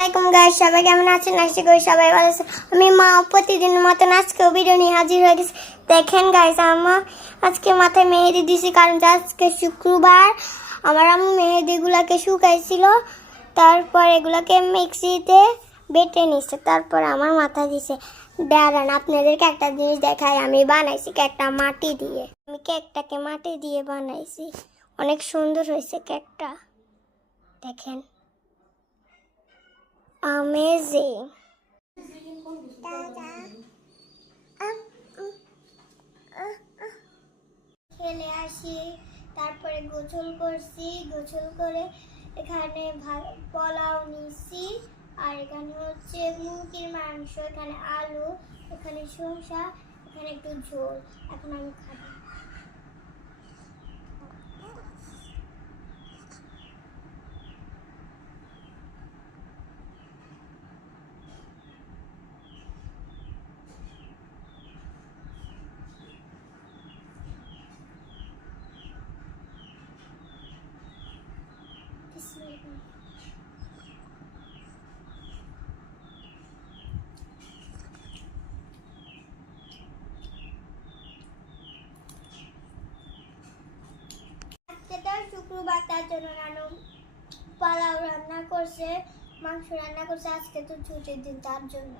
আসসালামাইকুম গাইস সবাই কেমন আছেন? আশা করি সবাই ভালো আছেন। আমি মা প্রতিদিন মতন আজকেও ভিডিও নিয়ে হাজির হয়ে গেছি। দেখেন গাইস আমার আজকে মাথায় মেহেদি দিছি, কারণ আজকে শুক্রবার, আমার আম্মু মেহেদিগুলোকে শুকাইছিল, তারপর এগুলোকে মিক্সিতে বেটে নিচ্ছে তারপর আমার মাথা দিছে, দাঁড়ান, আপনাদেরকে একটা জিনিস দেখাই, আমি বানাইছি কেকটা মাটি দিয়ে। আমি কেকটাকে মাটি দিয়ে বানাইছি। অনেক সুন্দর হয়েছে কেকটা। দেখেন। Amazing. খেলে আসি, তারপরে গোসল করছি গোসল করে এখানে পোলাও নিছি আর এখানে হচ্ছে মুরগির মাংস, এখানে আলু, এখানে শসা, এখানে একটু ঝোল, এখন আমি খাব শুক্রবার তার জন্য নানু পালাও রান্না করছে, মাংস রান্না করছে, আজকে তো ছুটির দিন তার জন্য।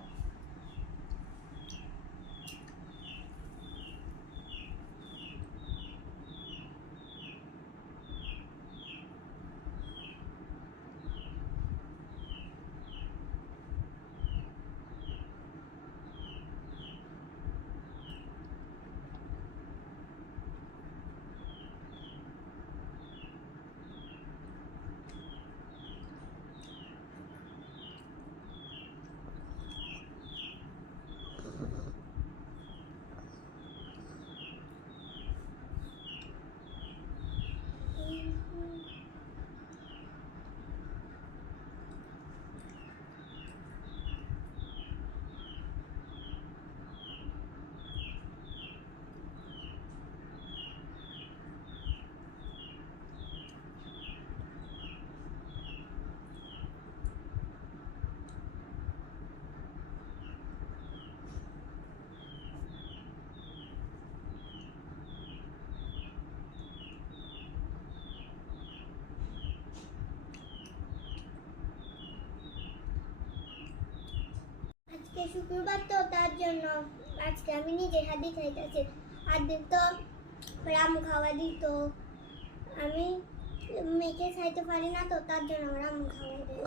আজকে শুক্রবার তো তার জন্য। আজকে আমি নিজের হাতে খাইতেছি। আর দিত রাম খাওয়া দিত। আমি মেয়েকে খাইতে পারি না তো, তার জন্য রাম খাওয়া দিই